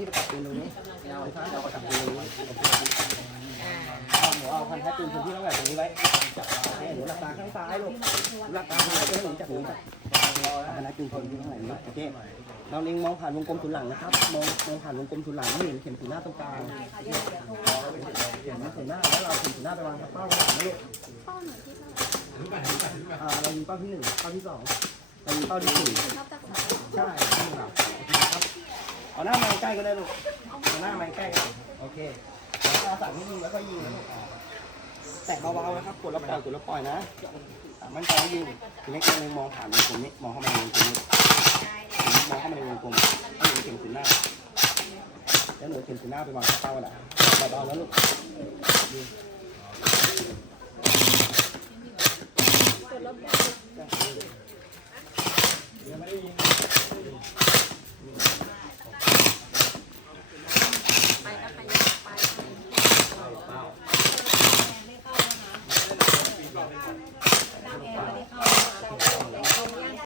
พี่ประกับปืนตรงนี้เอาใช่เราประกับปืนตรงนี้โอเคเอาหนูเอาพันแท้ปืนคนที่ต้องแบบตรงนี้ไว้จับให้หนูหลับตาข้างซ้ายลูกหลับตาข้างซ้ายให้หนูจับหนูจับพันแท้ปืนคนที่ข้างหลังนี้โอเคเราเล็งมองผ่านวงกลมศูนย์หลังนะครับ มองมองผ่านวงกลมศูนย์หลังไม่เห็นเข็มศูนย์หน้าตรงกลางเข็มศูนย์หน้าแล้วเราเข็มศูนย์หน้าไปวางเป้าข้างหลังนะลูกเป้าหนูที่เท่าไหร่อ่าเรายิงเป้าที่หนึ่งเป้าที่สองเรายิงเป้าที่สี่ชอบตักษาใช่ที่หนึ่งครับโอเคครับ เอาหน้ามาใกล้ก็ได้ลูกเอาหน้ามาใกล้กันโอเคเอาสั่งนิดนึงแล้วก็ยิงนะลูกแตะเบาๆนะครับกดแล้วปล่อยกดแล้วปล่อยนะอ่ามันใจยิงทีนี้ก็เลยมองผ่านวงกลมนี้มองเข้ามาในวงกลมนี้มองเข้ามาในวงกลมให้หนูเข็มสีหน้าแล้วหนูเข็มสีหน้าไปวางเป้าน่ะเบาๆแล้วลูกยิงกดลบได้ยังไม่ได้ยิง่ะ